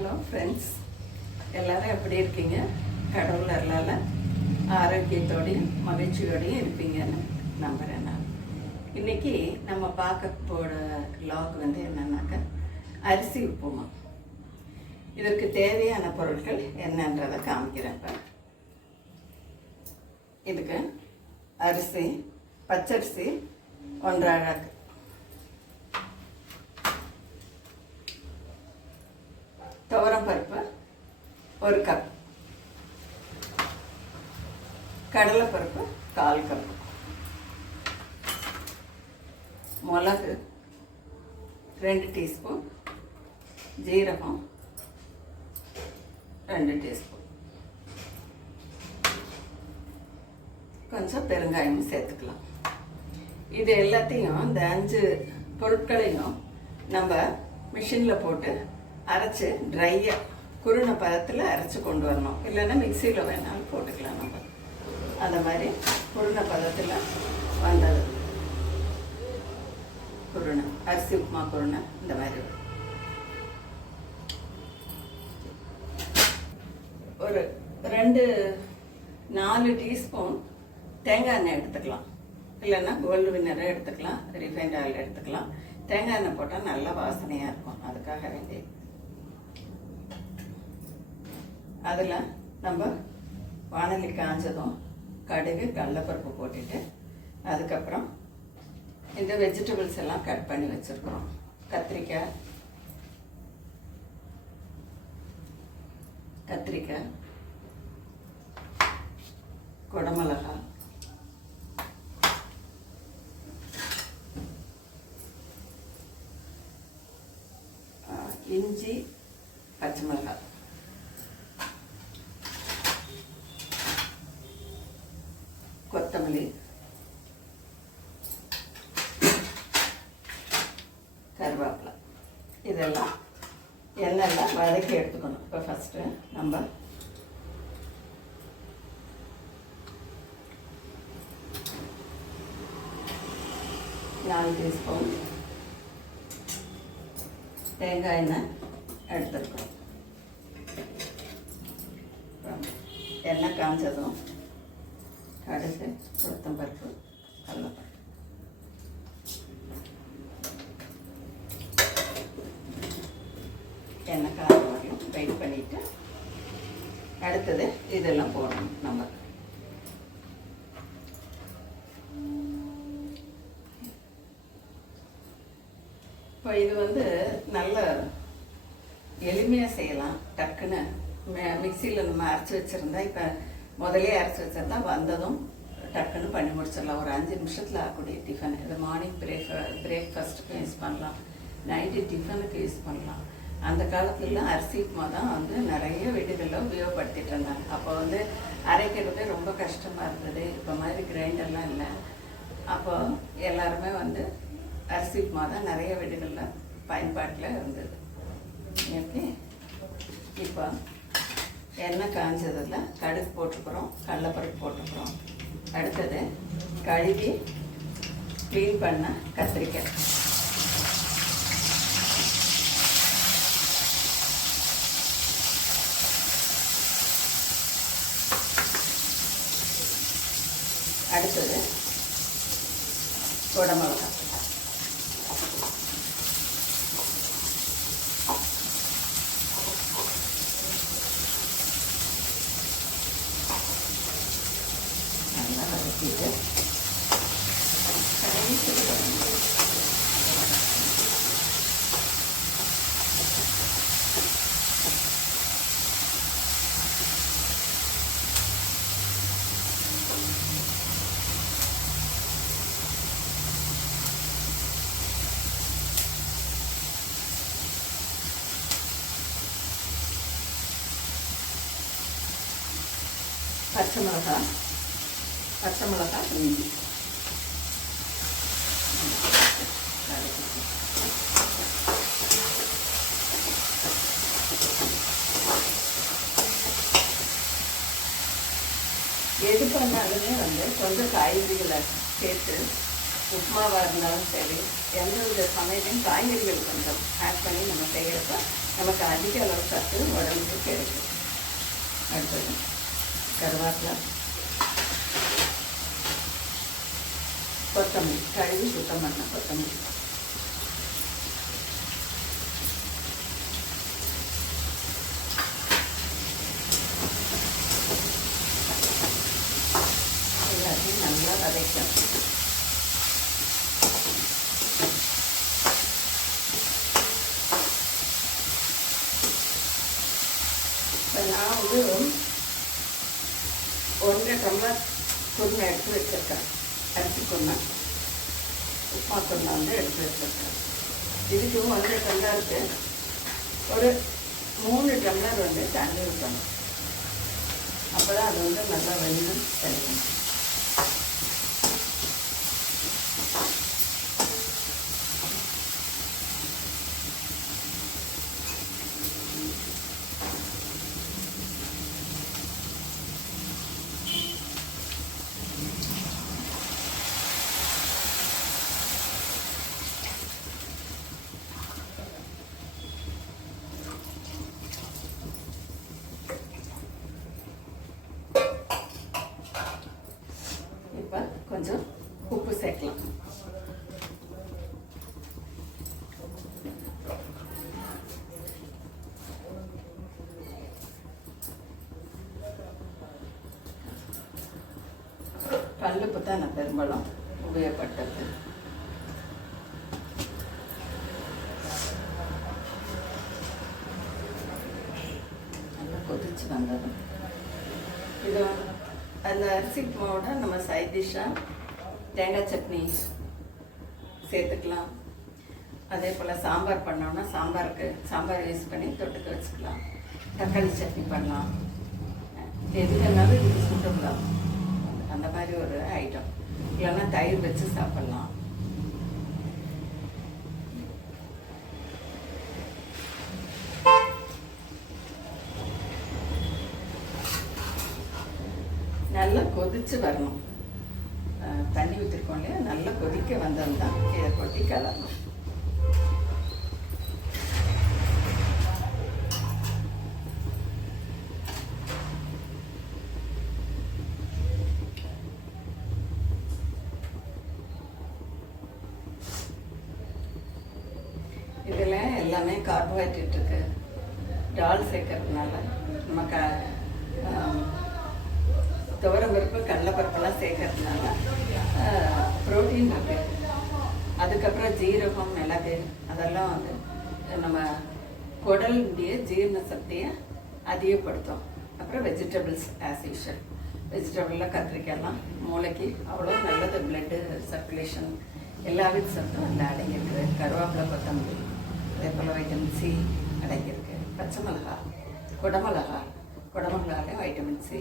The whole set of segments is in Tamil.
ஹலோ ஃப்ரெண்ட்ஸ், எல்லோரும் எப்படி இருக்கீங்க? கடவுள் அருளால் ஆரோக்கியத்தோடையும் மகிழ்ச்சியோடையும் இருப்பீங்கன்னு நம்புகிறேன். நான் இன்றைக்கி நம்ம பார்க்க போகிற வ்ளாக் என்னன்னாக்கா அரிசி உப்புமா. இதற்கு தேவையான பொருட்கள் என்னன்றதை காமிக்கிறேன். இதுக்கு அரிசி, பச்சரிசி 1.5 அழகு, துவரம்பருப்பு 1 கப், கடலைப்பருப்பு 1/4 கப், மிளகு 2 டீஸ்பூன், ஜீரகம் 2 டீஸ்பூன், கொஞ்சம் பெருங்காயம் சேர்த்துக்கலாம். இது எல்லாத்தையும் இந்த 5 பொருட்களையும் நம்ம மிஷினில் போட்டு அரைச்சி ட்ரையாக குருணை பதத்தில் அரைச்சி கொண்டு வரணும். இல்லைன்னா மிக்சியில் வேணாலும் போட்டுக்கலாம். நம்ம அந்த மாதிரி குருணை பதத்தில் வந்தது குருணை, அரிசி உப்புமா குருணை இந்த மாதிரி ஒரு 4 டீஸ்பூன் தேங்காய் எண்ணெய் எடுத்துக்கலாம். இல்லைன்னா கோல்டு வின்னரை எடுத்துக்கலாம், ரிஃபைண்ட் ஆயில் எடுத்துக்கலாம். தேங்காய் எண்ணெய் போட்டால் நல்லா வாசனையாக இருக்கும். அதுக்காக வேண்டி அதில் நம்ம வானலி காஞ்சதும் கடுகு, கடலைப்பருப்பு போட்டுட்டு அதுக்கப்புறம் இந்த வெஜிடபிள்ஸ் எல்லாம் கட் பண்ணி வச்சுருக்குறோம். கத்திரிக்காய், குடமிளகா, இஞ்சி, பச்சை மிளகாய், கொத்தமல்லி, கருவேப்பிலை, இதெல்லாம் எண்ணெயில் வதக்கி எடுத்துக்கணும். இப்போ ஃபஸ்ட்டு நம்ம நாலு டீஸ்பூன் தேங்காய் எண்ணெய் எடுத்துருக்கோம். எண்ணெய் காஞ்சதும் கடுகு, உளுத்தம்பருப்பு, கடலைப்பருப்பு, எண்ணெய் காஞ்ச வரையும் வெயிட் பண்ணிவிட்டு அடுத்தது இதெல்லாம் போடணும். நம்ம இப்போ இது நல்ல எளிமையாக செய்யலாம். டக்குன்னு மிக்சியில் நம்ம அரைச்சி வச்சுருந்தா, இப்போ முதலே அரைச்சி வச்சுருந்தா வந்ததும் டக்குன்னு பண்ணி முடிச்சிடலாம். ஒரு 5 நிமிஷத்தில் ஆகக்கூடிய டிஃபன். இது மார்னிங் பிரேக்ஃபாஸ்ட்டுக்கும் யூஸ் பண்ணலாம், நைட்டு டிஃபனுக்கு யூஸ் பண்ணலாம். அந்த காலத்துலலாம் அரிசி உப்புமா தான் நிறைய வீடுகளில் உபயோகப்படுத்திட்டு இருந்தாங்க. அப்போ அரைக்கிறது ரொம்ப கஷ்டமாக இருந்தது. இப்போ மாதிரி கிரைண்டர்லாம் இல்லை. அப்போ எல்லாருமே அரிசி உப்புமா தான் நிறைய வீடுகளில் பயன்பாட்டில் இருந்தது. ஓகே, இப்போ எண்ணெய் காஞ்சதில் கடுகு போட்டுக்கிறோம், கடலைப்பருப்பு போட்டுக்கிறோம். அடுத்தது கழுவி க்ளீன் பண்ண கத்திரிக்காய், அடுத்தது குடமிளகாய், நல்லா வதக்கிட்டு கடைசியில் பச்சை மிளகாய், இஞ்சி, எது பண்ணாலுமே கொஞ்சம் காய்கறிகளை சேர்த்து உப்புமாவாக இருந்தாலும் சரி, எந்த வித சமையலையும் காய்கறிகள் கொஞ்சம் ஆட் பண்ணி நம்ம செய்கிறப்ப நமக்கு அதிக அளவு சத்து உடம்புக்கு கிடைக்கும். அடுத்தது கருவேப்பிலை, கொத்தமல்லி, கழுவி சுத்தம் பண்ண கொத்தமல்லி, எல்லாத்தையும் நல்லா வதக்கணும். நான் 1.5 டம்ளர் குருணை எடுத்து வச்சுருக்கேன். அரிசி குருணை, உப்புமா குருணை எடுத்து வச்சுருக்கேன். இதுக்கு 1.5 டம்ளருக்கு ஒரு 3 டம்ளர் தண்ணி ஊற்றணும். அப்போ தான் அது நல்லா வெந்து கிடைக்கும். கொஞ்சம் உப்பு சேர்க்கலாம். கல்லுப்பு தான் நான் பெரும்பாலும் உபயோகப்பட்டது. நல்லா கொதிச்சு வந்தது. இது அந்த அரிசி உப்புமாவோட நம்ம சைட் டிஷ்ஷாக தேங்காய் சட்னி சேர்த்துக்கலாம். அதே போல் சாம்பார் பண்ணோம்னா சாம்பார் யூஸ் பண்ணி தொட்டுக்க வச்சுக்கலாம். தக்காளி சட்னி பண்ணலாம். எது வேணாலும் இதுக்கு சூட்டலாம். அந்த மாதிரி ஒரு ஐட்டம். இல்லைன்னா தயிர் வச்சு சாப்பிட்லாம். நல்லா கொதிச்சு வரணும். தண்ணி ஊற்றிருக்கோம் இல்லையா, நல்லா கொதிக்க வந்தோம்னா இதை கொட்டி கலரணும். இதில் எல்லாமே கார்போஹைட்ரேட் இருக்கு. டால் சேர்க்கறதுனால நமக்கு துவரம்பருப்பு, கடலைப்பருப்பெல்லாம் சேர்க்கறதுனால ப்ரோட்டீன் இருக்கு. அதுக்கப்புறம் ஜீரகம், மிளகு அதெல்லாம் நம்ம குடலுடைய ஜீரண சக்தியை அதிகப்படுத்தும். அப்புறம் வெஜிடபிள்ஸ் ஆஸ் யூஷுவல். வெஜிடபிளில் கத்திரிக்காயெல்லாம் மூளைக்கு அவ்வளோ நல்லது. பிளட்டு சர்க்குலேஷன் எல்லா வித சத்தும் அதில் அடங்கியிருக்கு. கருவேப்பிலை, கொத்தமல்லி, அதே போல் வைட்டமின் சி அடங்கியிருக்கு. பச்சை மிளகா, குடமிளகாலையும் வைட்டமின் சி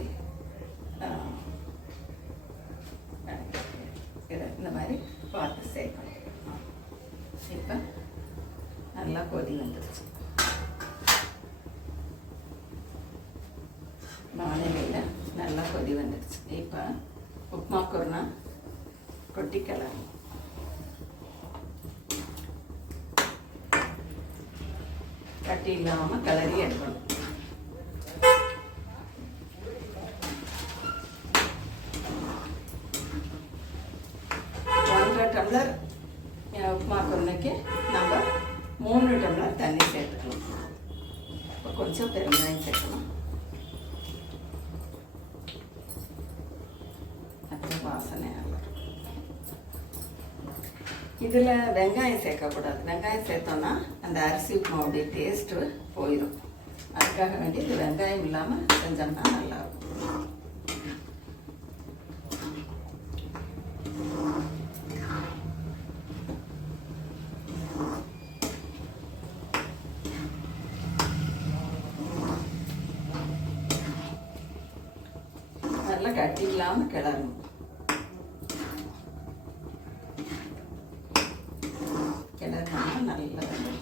இந்த மாதிரி பார்த்து சேர்க்கணும். இப்போ நல்லா கொதி வந்துடுச்சு. வானிலையில் நல்லா கொதி வந்துடுச்சு. இப்போ உப்புமா குருணை கொட்டி கிளறணும். கட்டி இல்லாமல் கிளறி எடுக்கணும். டம்ளர் உப்புமா குருணைக்கு நம்ம 3 டம்ளர் தண்ணி சேர்த்துக்கலாம். இப்போ கொஞ்சம் பெருங்காயம் சேர்க்கணும். அப்புறம் வாசனை இதில் வெங்காயம் சேர்க்கக்கூடாது. வெங்காயம் சேர்த்தோன்னா அந்த அரிசி உப்புமாவுடைய டேஸ்ட்டு போயிடும். அதுக்காக வேண்டி இது வெங்காயம் இல்லாமல் செஞ்சோம்னா நல்லாயிருக்கும். நல்லா கட்டி இல்லாமல் கிளறணும். கிளறினா நல்லா வரும்.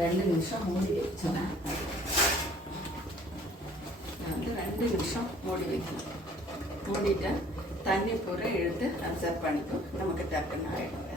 ரெண்டு நிமிஷம் மூடி வச்சோன்னா 2 நிமிஷம் மூடி வைக்கணும். மூடிட்டு தண்ணி பூரா இழுத்து அப்சர்வ் பண்ணிக்கும். நமக்கு டக்குன்னு ஆகிடும்.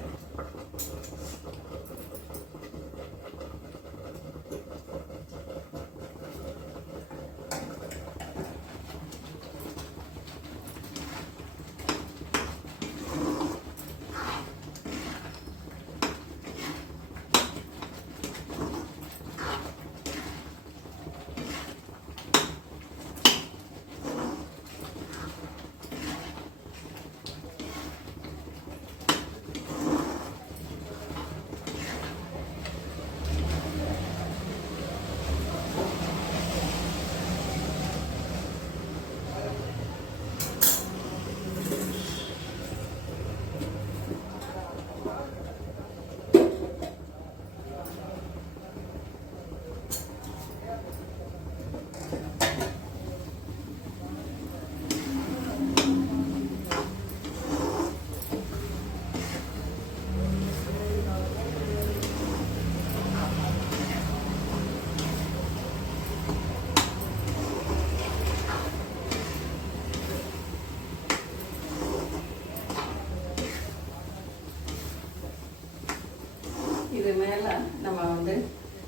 இது மேலே நம்ம வந்து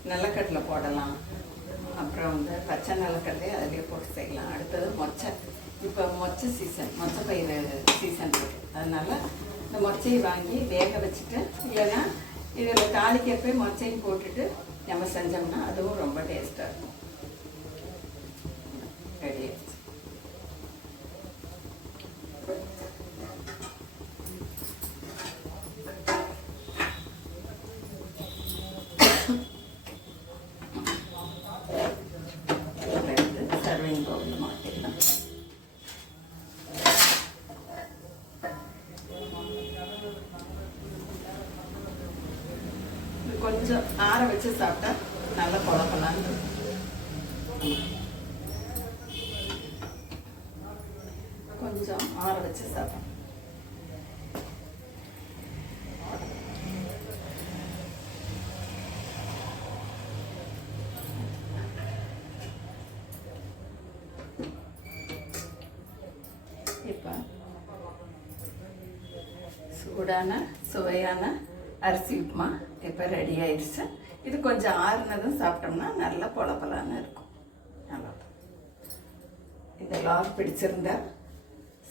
நிலக்கடலை போடலாம். அப்புறம் வந்து பச்சை நிலக்கடலை அதிலே போட்டு செய்யலாம். அடுத்தது மொச்சை. இப்போ மொச்சை சீசன், மொச்சை பயிர் சீசன் இருக்குது. அதனால் இந்த மொச்சையை வாங்கி வேக வச்சுட்டு, இல்லைன்னா இதில் தாளிக்கப்பே மொச்சையும் போட்டுட்டு நம்ம செஞ்சோம்னா அதுவும் ரொம்ப டேஸ்ட்டாக இருக்கும். ரெடி ஆயிடுச்சு. சர்விங் பவுலில் மாற்றிடலாம். கொஞ்சம் ஆற வச்சு சாப்பிட்டா நல்லா குழப்பலான்னு இருக்கும். கொஞ்சம் ஆற வச்சு சாப்பிட்டோம். இப்போ சூடான சுவையான அரிசி உப்புமா இப்போ ரெடி ஆயிடுச்சு. இது கொஞ்சம் ஆறுனதும் சாப்பிட்டோம்னா நல்லா பொலப்பலான்னு இருக்கும். நல்லா. இந்த வ்ளாக் பிடிச்சிருந்தா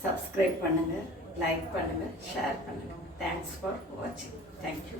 சப்ஸ்கிரைப் பண்ணுங்கள், லைக் பண்ணுங்கள், ஷேர் பண்ணுங்கள். தேங்க்ஸ் ஃபார் வாட்சிங். தேங்க்யூ.